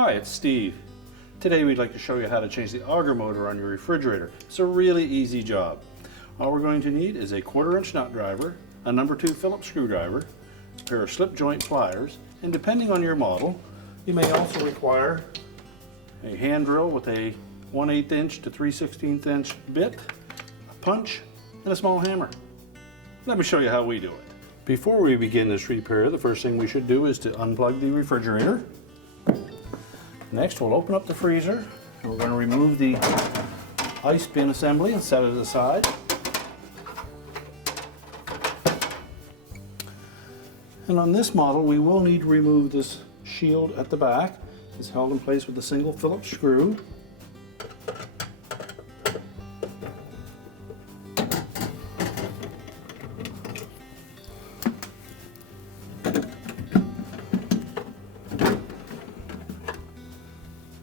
Hi, it's Steve. Today we'd like to show you how to change the auger motor on your refrigerator. It's a really easy job. All we're going to need is a 1/4" nut driver, a No. 2 Phillips screwdriver, a pair of slip joint pliers, and depending on your model, you may also require a hand drill with a 1/8" to 3/16" bit, a punch, and a small hammer. Let me show you how we do it. Before we begin this repair, the first thing we should do is to unplug the refrigerator. Next, we'll open up the freezer, and we're going to remove the ice bin assembly and set it aside. And on this model, we will need to remove this shield at the back. It's held in place with a single Phillips screw.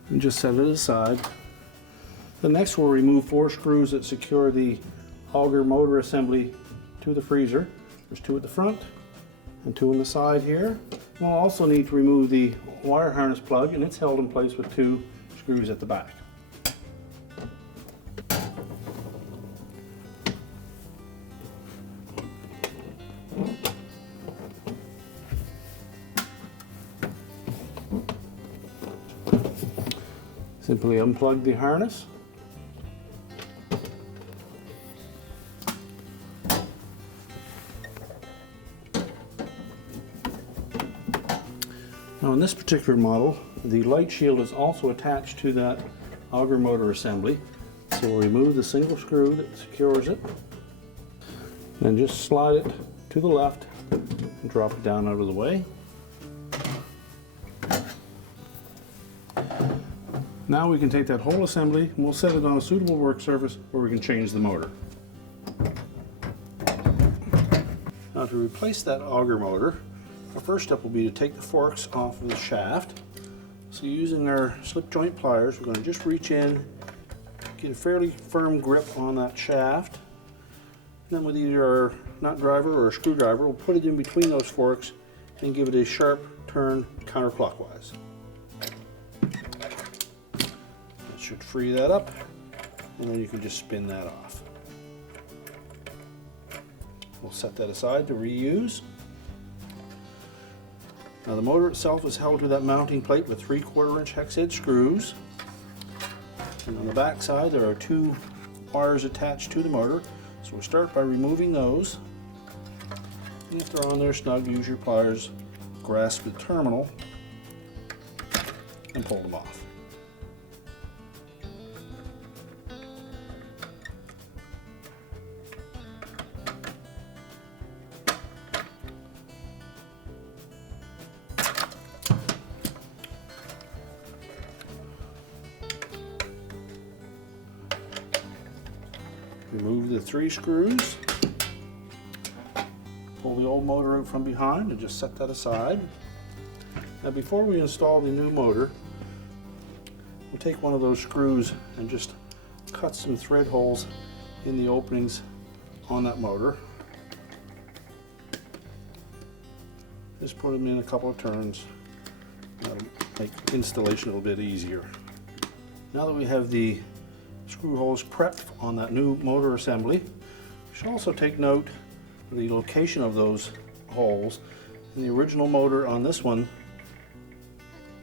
And just set it aside. The next we'll remove 4 screws that secure the Auger motor assembly to the freezer. There's 2 at the front and 2 on the side here. We'll also need to remove the wire harness plug, and it's held in place with 2 screws at the back. Simply unplug the harness. Now in this particular model, the light shield is also attached to that auger motor assembly. So we'll remove the single screw that secures it, and just slide it to the left and drop it down out of the way. Now we can take that whole assembly and we'll set it on a suitable work surface where we can change the motor. Now to replace that auger motor, our first step will be to take the forks off of the shaft. So using our slip joint pliers, we're going to just reach in, get a fairly firm grip on that shaft. And then with either our nut driver or a screwdriver, we'll put it in between those forks and give it a sharp turn counterclockwise. Should free that up, and then you can just spin that off. We'll set that aside to reuse. Now the motor itself is held to that mounting plate with 3/4" hex head screws, and on the back side there are 2 wires attached to the motor. So we'll start by removing those, and if they're on there snug, use your pliers, grasp the terminal, and pull them off. Remove the 3 screws, pull the old motor out from behind and just set that aside. Now before we install the new motor, we'll take one of those screws and just cut some thread holes in the openings on that motor. Just put them in a couple of turns. That'll make installation a little bit easier. Now that we have the screw holes prepped on that new motor assembly, we should also take note of the location of those holes. And the original motor on this one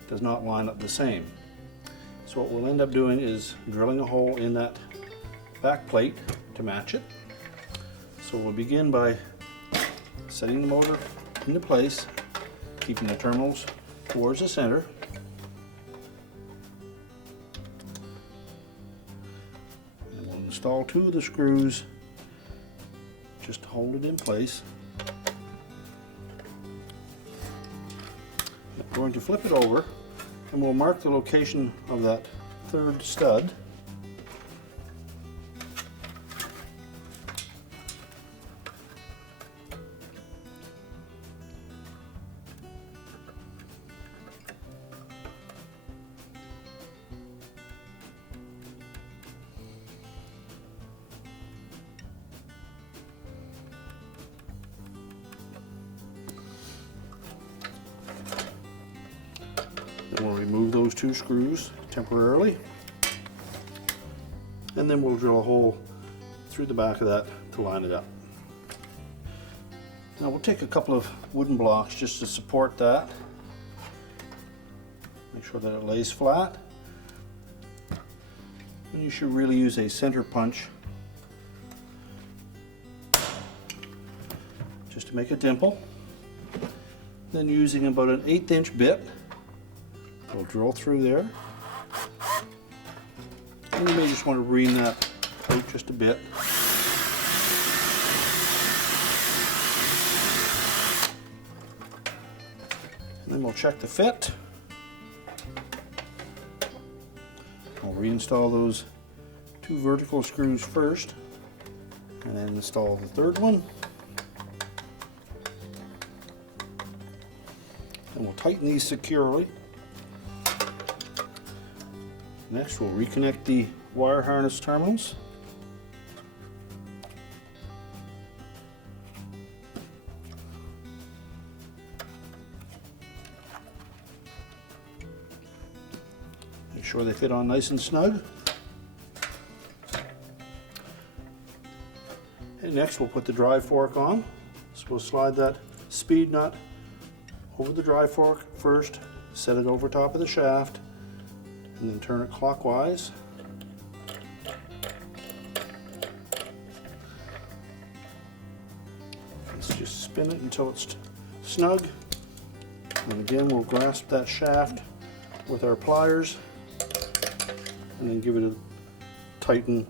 does not line up the same. So what we'll end up doing is drilling a hole in that back plate to match it. So we'll begin by setting the motor into place, keeping the terminals towards the center. Install 2 of the screws just to hold it in place. I'm going to flip it over, and we'll mark the location of that 3rd stud. Then we'll remove those those 2 screws temporarily. And then we'll drill a hole through the back of that to line it up. Now we'll take a couple of wooden blocks just to support that. Make sure that it lays flat. And you should really use a center punch just to make a dimple. Then using about an 1/8 inch bit, we'll drill through there. And you may just want to ream that out just a bit. And then we'll check the fit. I'll reinstall those 2 vertical screws first, and then install the 3rd one. And we'll tighten these securely. Next, we'll reconnect the wire harness terminals. Make sure they fit on nice and snug. And next, we'll put the drive fork on. So we'll slide that speed nut over the drive fork first, set it over top of the shaft, and then turn it clockwise. Let's just spin it until it's snug. And again, we'll grasp that shaft with our pliers and then give it a tighten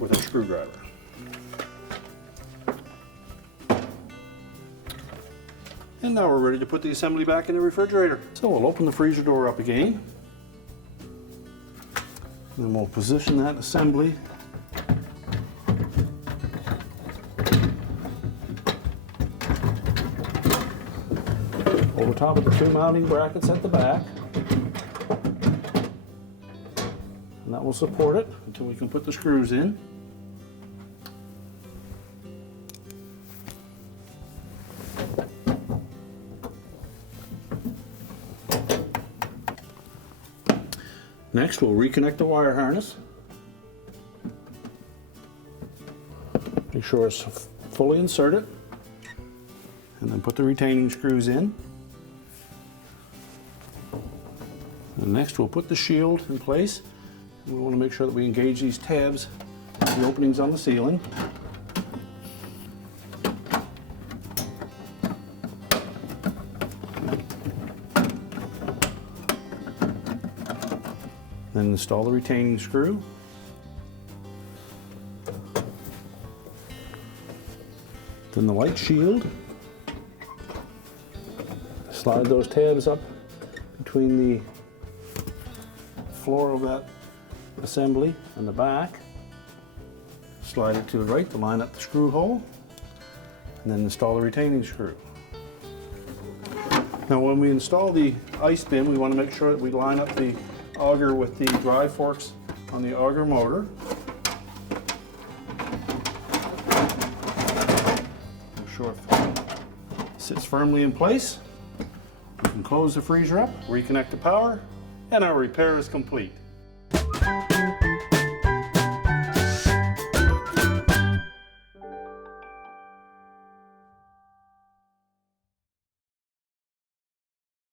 with our screwdriver. And now we're ready to put the assembly back in the refrigerator. So we'll open the freezer door up again. Then we'll position that assembly over top of the 2 mounting brackets at the back. And that will support it until we can put the screws in. Next, we'll reconnect the wire harness. Make sure it's fully inserted, and then put the retaining screws in. And next, we'll put the shield in place. We want to make sure that we engage these tabs, the openings on the ceiling. Then install the retaining screw. Then the white shield. Slide those tabs up between the floor of that assembly and the back. Slide it to the right to line up the screw hole, and then install the retaining screw. Now when we install the ice bin, we want to make sure that we line up the auger with the drive forks on the Auger motor. Make sure it sits firmly in place. We can close the freezer up, reconnect the power, and our repair is complete.